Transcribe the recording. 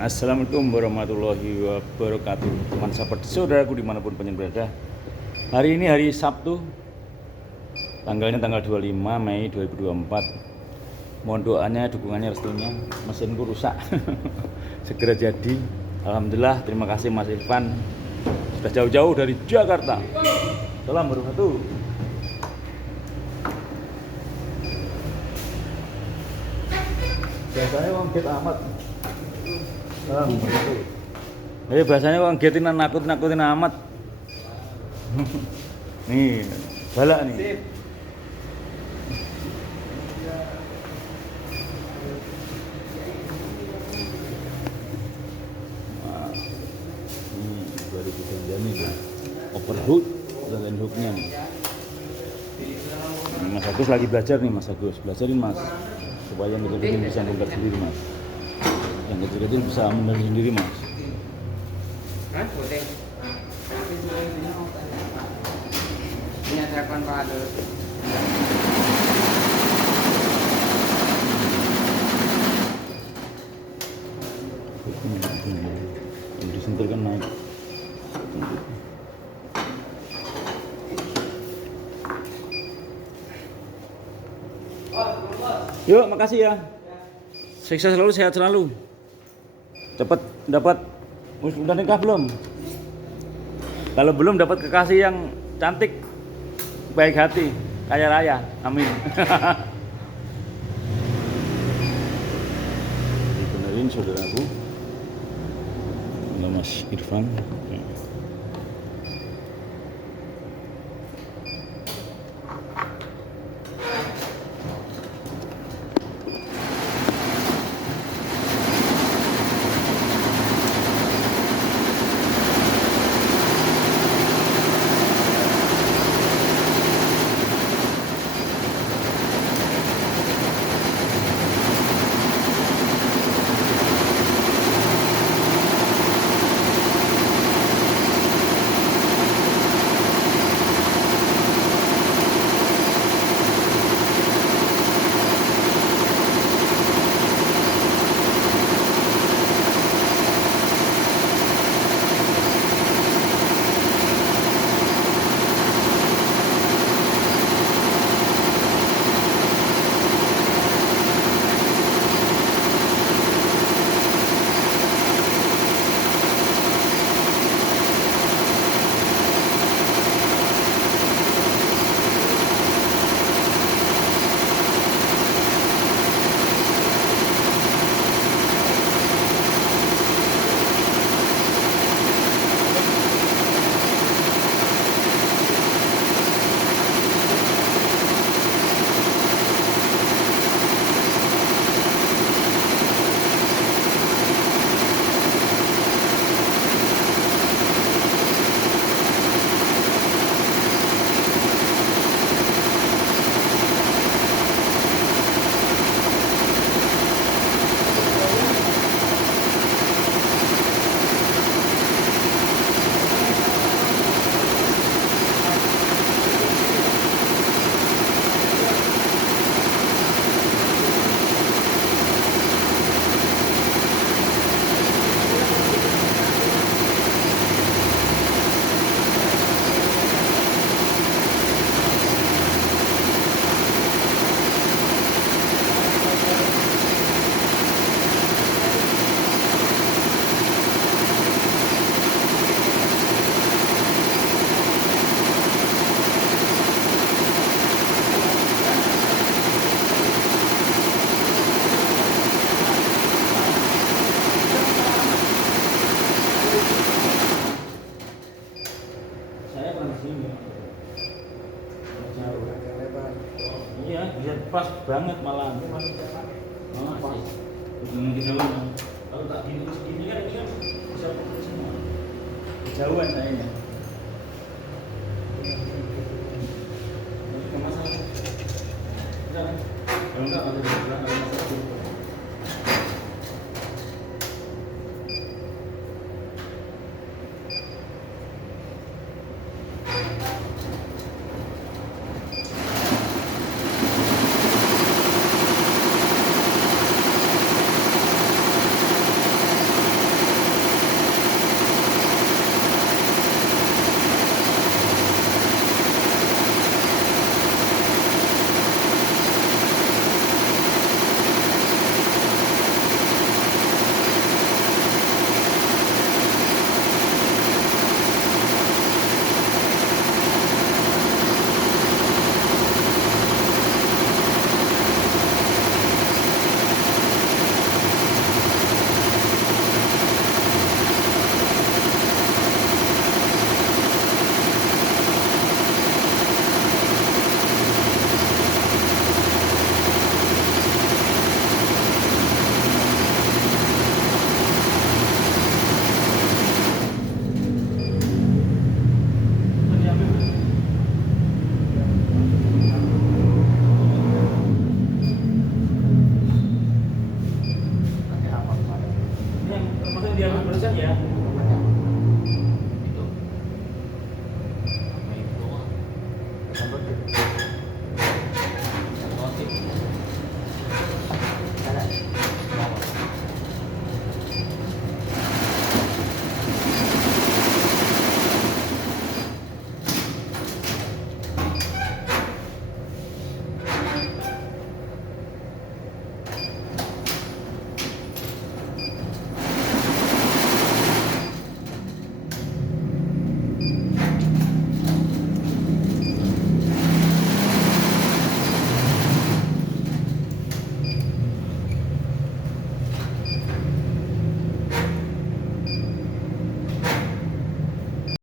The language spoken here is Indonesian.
Assalamualaikum warahmatullahi wabarakatuh. Teman sahabat saudaraku dimanapun pengen berada. Hari ini hari Sabtu, tanggalnya tanggal 25 Mei 2024. Mohon doanya, dukungannya, restunya. Mesinku rusak segera jadi. Alhamdulillah, terima kasih Mas Irfan. Sudah jauh-jauh dari Jakarta. Salam warahmatullahi. Biasanya orang get amat. Salam warahmatullahi. Biasanya orang getin nakut-nakutin amat. Nih, balak nih. Ini overhook dan hooknya nih. Mas Agus lagi belajar nih, Mas Agus belajarin Mas supaya yang kecil-kecil bisa bongkar sendiri Mas, yang kecil-kecil bisa benerin sendiri Mas. Ini ada kon pada Yang disentil kan naik. Yuk, makasih ya. Sukses selalu, sehat selalu. Cepat dapat. Udah nikah belum? Kalau belum, dapat kekasih yang cantik, baik hati, kaya raya. Amin. Dibenerin saudaraku. Nama Mas Irfan. Iya, bisa pas banget malah. Pas. Dengan kejauhan. Kalau tak gini terus gini kan ini kan bisa fokus semua. Kejauhan saya. Masalah. Enggak. Kalau enggak ada masalah. diambil barusan ya?